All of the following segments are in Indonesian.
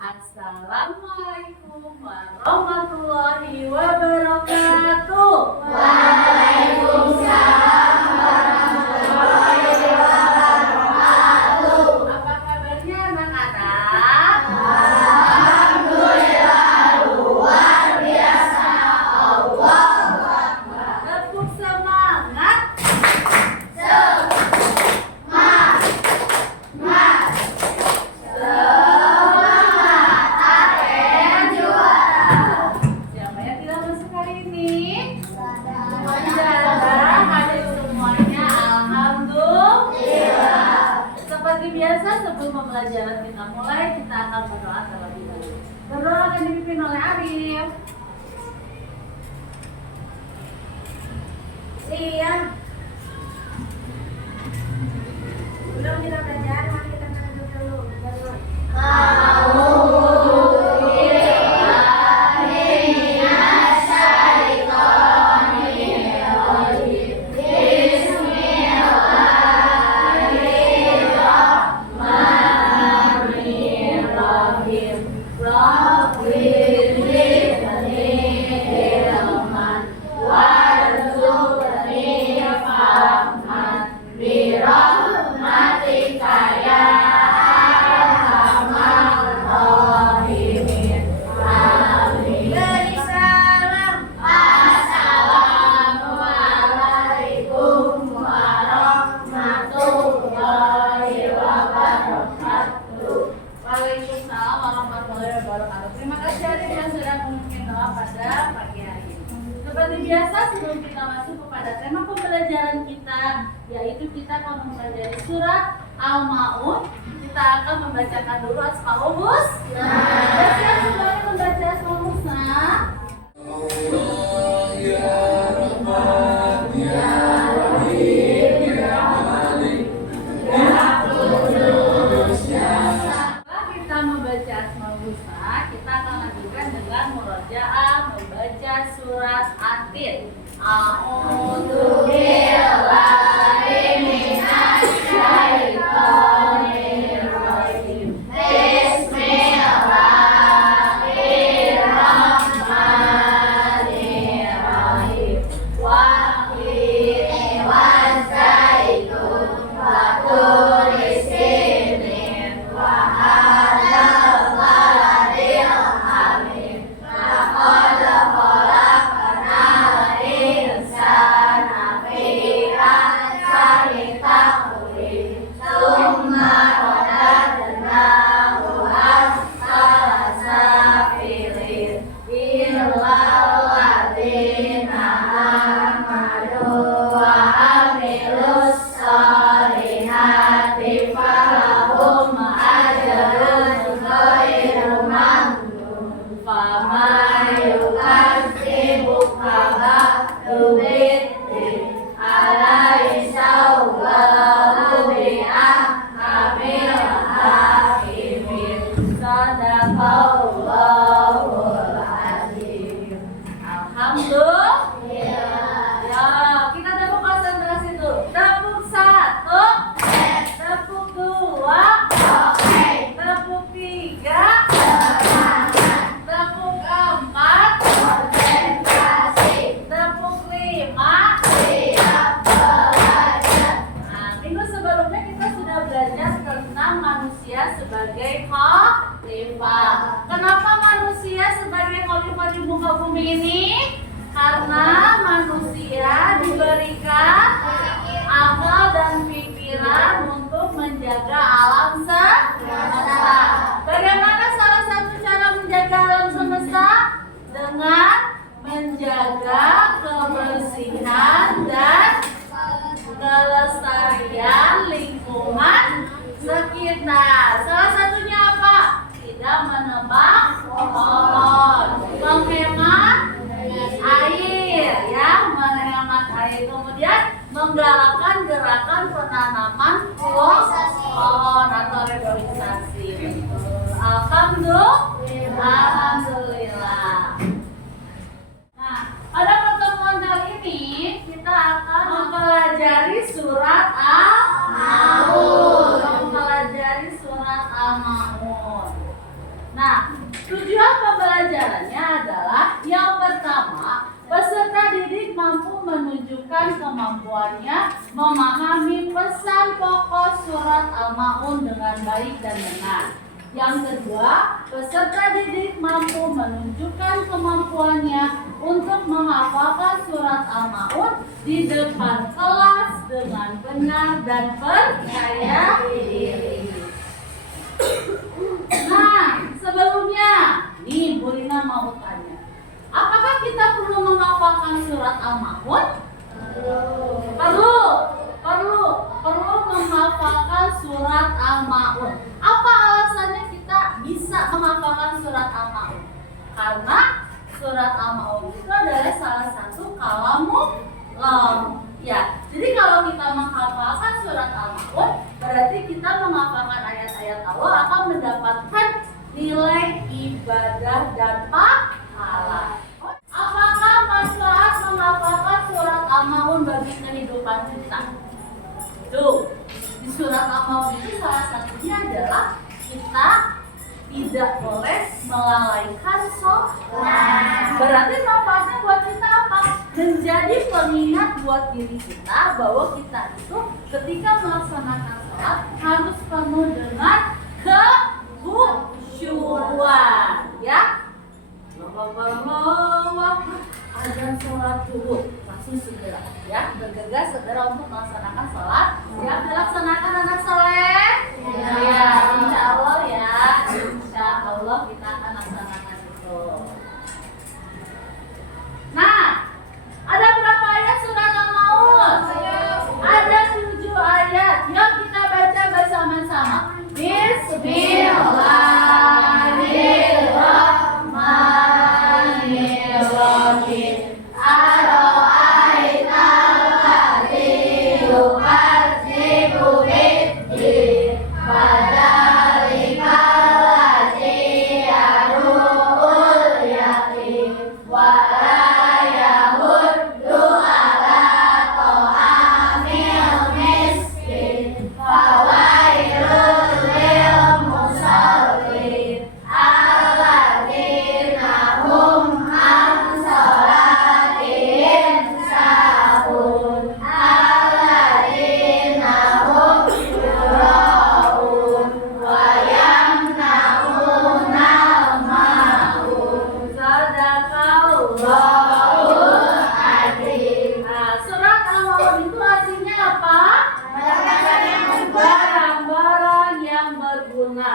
Assalamualaikum warahmatullahi wabarakatuh. Waalaikumsalam warahmatullahi wabarakatuh. Apa kabarnya anak-anak? Alhamdulillah, luar biasa. Allahu Akbar. Tepuk semangat. Semangat. Semangat juara. Siapa yang tidak masuk hari ini? Semuanya. Hadir semuanya. Alhamdulillah. Seperti biasa sebelum pembelajaran kita mulai, kita akan berdoa terlebih dahulu. Berdoa akan dipimpin oleh Arif. Siang. Belum kita belajar, mari kita duduk dulu. Beri salam. Assalamualaikum warahmatullahi wabarakatuh. Waalaikumsalam warahmatullahi wabarakatuh. Terima kasih Arif yang sudah memimpin doa pada pagi hari ini. Seperti biasa sebelum kita masuk kepada tema pembelajaran kita, yaitu kita akan mempelajari surat Al-Ma'un. Kita akan membacakan dulu Asmaul Husna. Siap semuanya membaca Asmaul Husna? Setelah kita membaca Asmaul Husna, kita akan lanjutkan dengan murojaah membaca surat At-Tin. A'udzu Billahi minasy syaithanir rajim. Bismillahirrahmanirrahim. Waqini wazaitun wa turi sinin wa hadzal baladil hamid. Laqad khalaqnal insana fi ahsani taqwim. Tsumma radadnahu asfala safilin. Illal ladzina amanu wa amilus solihati falahum ajrun ghairu mamnun. Fama yukadzibuka ba'du biddin. Alaysa Allahu bi'ahkamil hakimin. Sadaqallahul azim. Alhamdulillah. Ya. Ya, kita tepuk konsentrasi dulu. Tepuk satu, tepuk dua, Oke. tepuk tiga, Semangat. tepuk empat, Konsentrasi. tepuk lima. Siap belajar. Nah, minggu sebelumnya kita sudah belajar tentang manusia sebagai khalifah. Kenapa manusia sebagai khalifah di muka bumi ini? Karena manusia diberikan akal dan pikiran untuk menjaga alam semesta. Bagaimana salah satu cara menjaga alam semesta? Dengan menjaga kebersihan dan kelestarian lingkungan sekitar. Salah satunya apa? Tidak menebang pohon, menghemat air, ya, menghemat air. Kemudian menggalakkan gerakan penanaman pohon atau reboisasi. Alhamdulillah. Nah, pada pertemuan kali ini kita akan mempelajari surat Al-Ma'un. Nah, tujuan pembelajarannya adalah yang pertama, peserta didik mampu menunjukkan kemampuannya memahami pesan pokok surat Al-Maun dengan baik dan benar. Yang kedua, peserta didik mampu menunjukkan kemampuannya untuk menghafalkan surat Al-Maun di depan kelas dengan benar dan percaya diri. Nah, sebelumnya, nih Bu Rina mau tanya, apakah kita perlu menghafalkan surat Al-Maun? Perlu menghafalkan surat Al-Maun. Apa alasannya kita bisa menghafalkan surat Al-Maun? Karena surat Al-Maun itu adalah salah satu kalamullah. Ya, jadi kalau kita menghafalkan surat Al-Maun, berarti kita menghafalkan ayat-ayat Allah akan mendapatkan nilai ibadah dan pahala. Apakah manfaat menghafalkan surat Al-Maun bagi kehidupan kita? Tuh, di surat Al-Maun itu salah satunya adalah kita tidak boleh melalaikan sholat. Berarti manfaatnya buat kita apa? Menjadi pengingat buat diri kita bahwa kita itu ketika melaksanakan sholat harus penuh dengan kekhusyuan, ya. Azan sholat dulu, langsung segera, ya, bergegas segera untuk melaksanakan sholat. Ya, dilaksanakan anak soleh. Ya, insya Allah ya, insya Allah kita akan laksanakan itu. Nah, ada berapa ayat surat Al-Maun? Ada 7 ayat. Yuk kita baca bersama-sama. Bismillahirrahmanirrahim.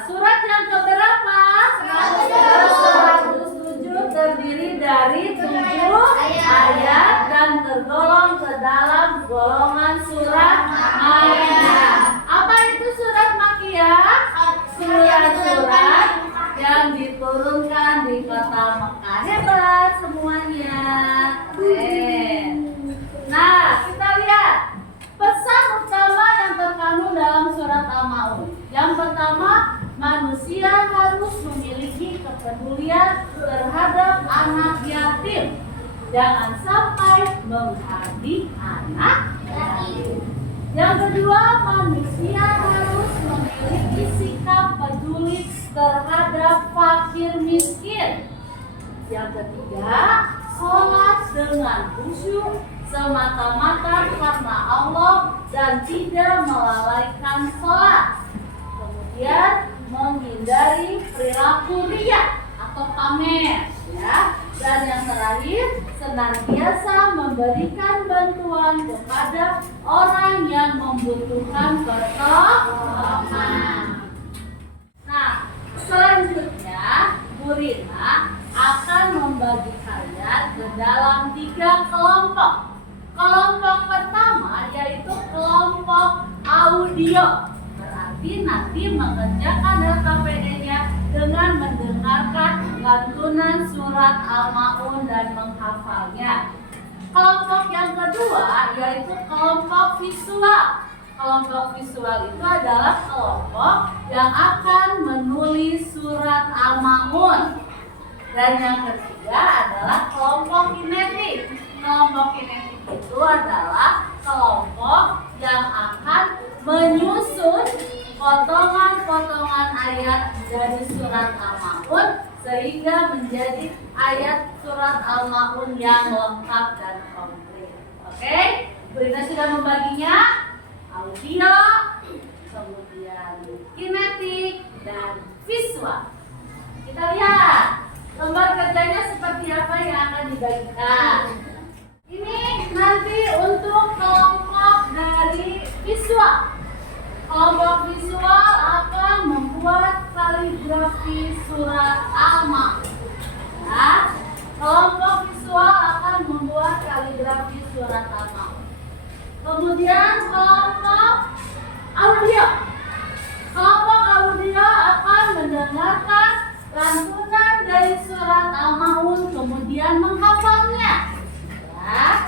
Surat yang keberapa? 107, terdiri dari 7 ayat dan tergolong ke dalam golongan surat Makkiyah. Apa itu surat Makkiyah? Surat-surat yang diturunkan di kota Mekah. Hebat semuanya. Nah, kita lihat pesan utama yang terkandung dalam surat Al-Maun. Yang pertama, manusia harus memiliki kepedulian terhadap anak yatim. Jangan sampai menghabis anak yatim. Yang kedua, manusia harus memiliki sikap peduli terhadap fakir miskin. Yang ketiga, sholat dengan khusyuk semata-mata karena Allah dan tidak melalaikan sholat. Kemudian menghindari perilaku riya atau pamer, ya. Dan yang terakhir, senantiasa memberikan bantuan kepada orang yang membutuhkan pertolongan. Nah, selanjutnya Bu Rina akan membagi kalian ke dalam 3 kelompok. Kelompok pertama yaitu kelompok audio. Berarti nanti mengerjakan LKPD-nya dengan mendengarkan lantunan surat Al-Maun dan menghafalnya. Kelompok yang kedua yaitu kelompok visual. Kelompok visual itu adalah kelompok yang akan menulis surat Al-Maun. Dan yang ketiga adalah kelompok kinetik. Kelompok kinetik itu adalah kelompok yang akan menyusun potongan-potongan ayat dari surat Al-Maun sehingga menjadi ayat surat Al-Maun yang lengkap dan komplit. Oke, Brina sudah membaginya audio, kemudian kinetik dan visual. Kita lihat lembar kerjanya seperti apa yang akan dibagikan. Ini nanti untuk kelompok dari visual. Kelompok visual akan membuat kaligrafi surat Al-Maun. Ya, kelompok visual akan membuat kaligrafi surat Al-Maun. Kemudian kelompok audio. Kelompok audio akan mendengarkan lantunan dari surat Al-Maun kemudian menghafalnya. Ya.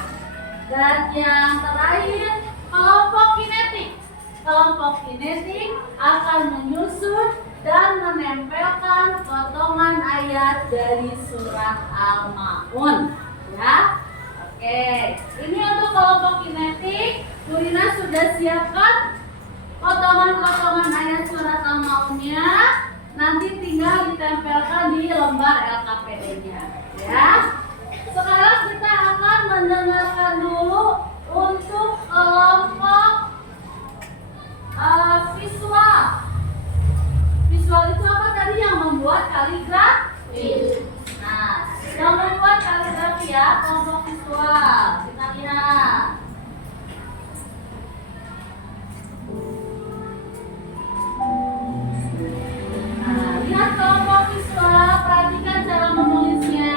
Dan yang terakhir kelompok kinetik. Kelompok kinetik akan menyusun dan menempelkan potongan ayat dari surat Al-Maun. Ya, oke. Ini untuk kelompok kinetik. Bu Rina sudah siapkan potongan-potongan ayat surat Al-Maunnya. Nanti tinggal ditempelkan di lembar LKPD-nya. Ya. Sekarang kita akan mendengarkan dulu untuk kelompok visual. Visual itu apa tadi? Yang membuat kaligrafi. Nah, yang membuat kaligrafi ya, kelompok visual. Kita lihat. Nah, lihat kelompok visual, perhatikan cara menulisnya.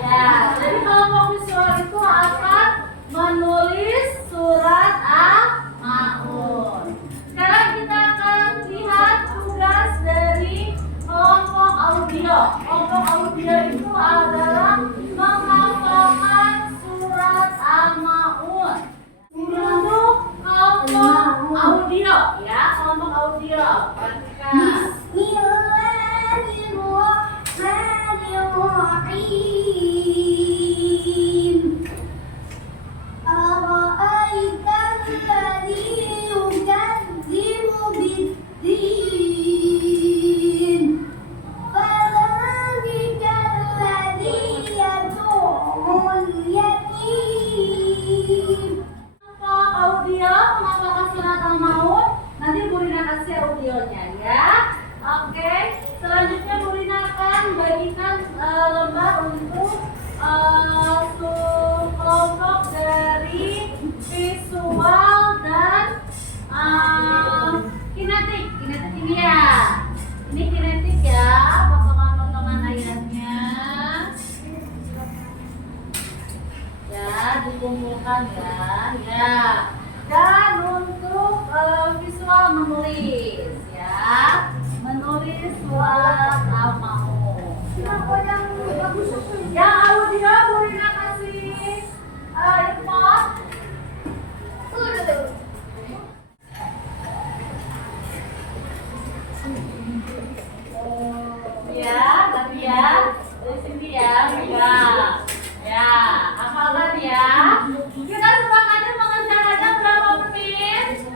Ya, jadi kelompok visual itu akan menulis surat Al-Maun. Sekarang kita akan lihat tugas dari kelompok audio. Kelompok audio itu adalah menghafalkan surat Al-Maun. Untuk kelompok audio, ya, kelompok audio. Perhatikan. Bismillahirrahmanirrahim. Ara'aita alladhi yukadzibu bid-din. Fadhalika alladhi yad'ul yatim. Kelompok audio menghafalkan surat Al-Maun. Nanti Bu Rina kasih audionya ya. Oke, selanjutnya Bu Rina akan bagikan lembar untuk kelompok dari visual dan kinetik. Kinetik ini ya. Ini kinetik ya, potongan-potongan ayatnya. Ya, dikumpulkan ya. Ya. Dan untuk visual menulis ya. Menulis surat Al-Maun. Yang audio Bu Rina kasih earphone. Ya, tapi ya dari sini ya, ya, hafalkan ya. Kita sepakatnya mengerjakannya berapa menit?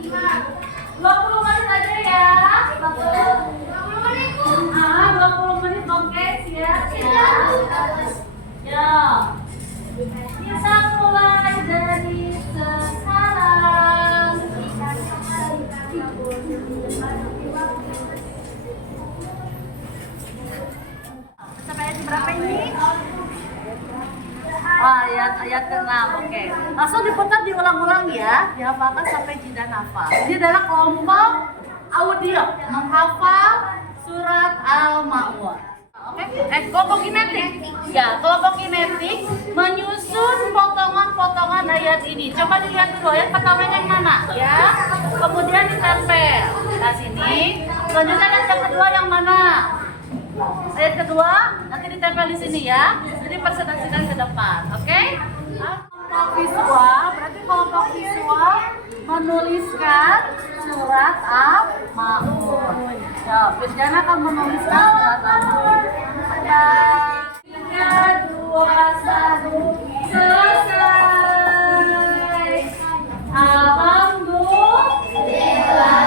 20 menit aja ya. 20 menit. 20 menit, oke, siap ya. Ya. Kita mulai dari sekarang. Sampai ayat berapa ini? Ayat ke-6, oke. Langsung diputar diulang-ulang ya, dihafalkan sampai jidan hafal. Ini adalah kelompok audio menghafal surat Al-Maun. Oke, kelompok kinetik. Ya, kelompok kinetik menyusun potongan-potongan ayat ini. Coba dilihat dulu ayat pertamanya yang mana, ya. Kemudian ditempel. Nah, sini. Selanjutnya ayat yang kedua yang mana? Ayat kedua nanti ditempel di sini ya. Jadi presentasikan ke depan, oke? Kelompok visual berarti kelompok visual menuliskan surat Al-Maun. Ya, Firjana akan menuliskan surat Al-Maun. 3, 2, 1, selesai. Alhamdulillah.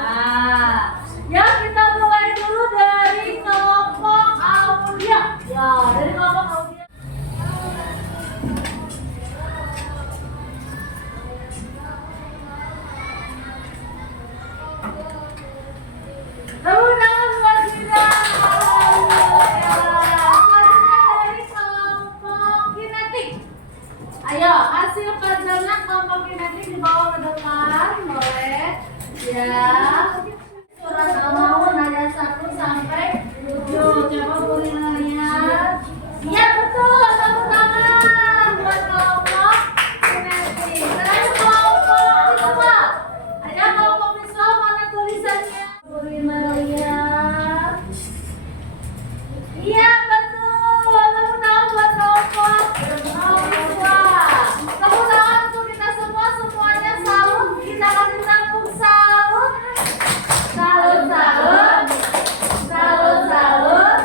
Nah, ya kita mulai dulu dari kelompok Aulia. Ya, dari kelompok Aulia. Tepuk tangan buat kita. Selanjutnya dari kelompok kinetik. Ayo, hasil pelajaran kelompok kinetik dibawa ke depan, boleh? Ya. Surat Al-Maun ayat 1 sampai 7. Coba Purina lihat. Iya betul, tepuk tangan buat kelompok kinetik. Terakhir kelompok visual. Ayo kelompok visual, mana tulisannya? Purina lihat. Iya betul, tepuk tangan buat kelompok visual. Tepuk tangan untuk kita semua, semuanya salut. Kita kasih tepuk salut. Salut, salut. Salut, salut.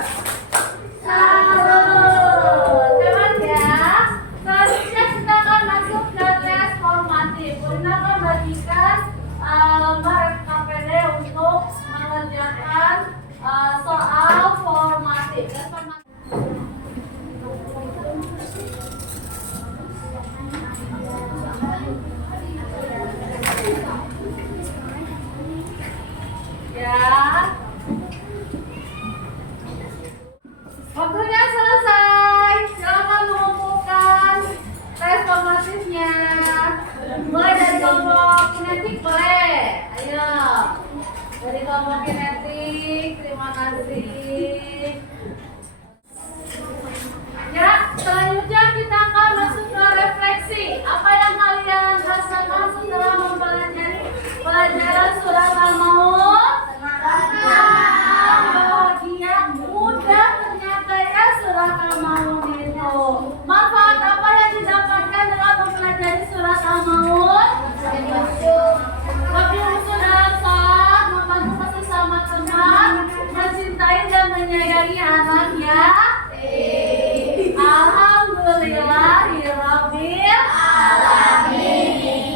Salut. Teman ya. Selanjutnya kita akan masuk ke tes formatif. Purina akan bagikan lembar KPD untuk mengerjakan soal formatif. Tes formatif. Ya. Waktunya selesai. Silakan mengumpulkan tes formatifnya. Mulai dari kelompok kinetik boleh. Ayo. Dari kelompok kinetik, terima kasih. Ya, selanjutnya kita akan masuk ke refleksi. Apa yang kalian rasakan setelah mempelajari pelajaran surat Al-Maun? Bahagia, mudah ternyata ya surat Al-Maun itu. Manfaat apa yang didapatkan dengan mempelajari surat Al-Maun? Lebih usul dalam sholat, membantu sesama teman, mencintai dan menyayangi anak ya. Alhamdulillahirabbil alamin.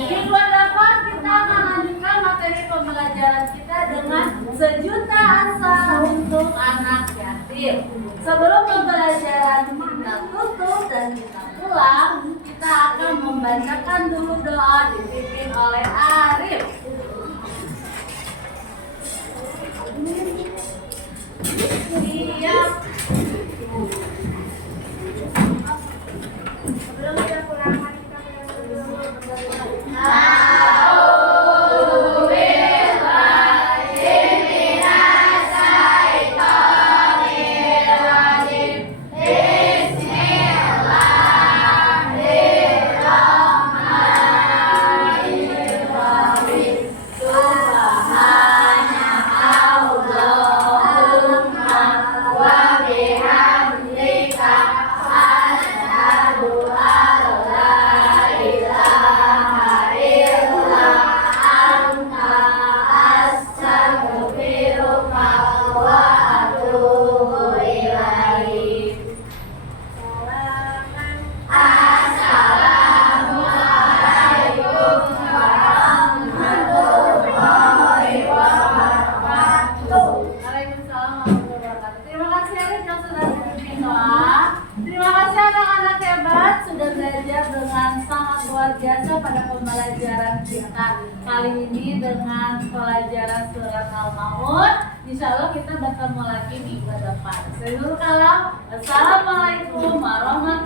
Minggu depan kita akan lanjutkan materi pembelajaran kita dengan sejuta asa untuk anak yatim. Sebelum pembelajaran kita tutup dan kita pulang, kita akan membacakan dulu doa dipimpin oleh Arif. Siap. Sebelum kita pulang, mari kita berdoa. Pada pembelajaran kita kali ini dengan pelajaran surat Al-Maun. Insya Allah kita bertemu lagi minggu depan. Assalamualaikum warahmatullahi wabarakatuh.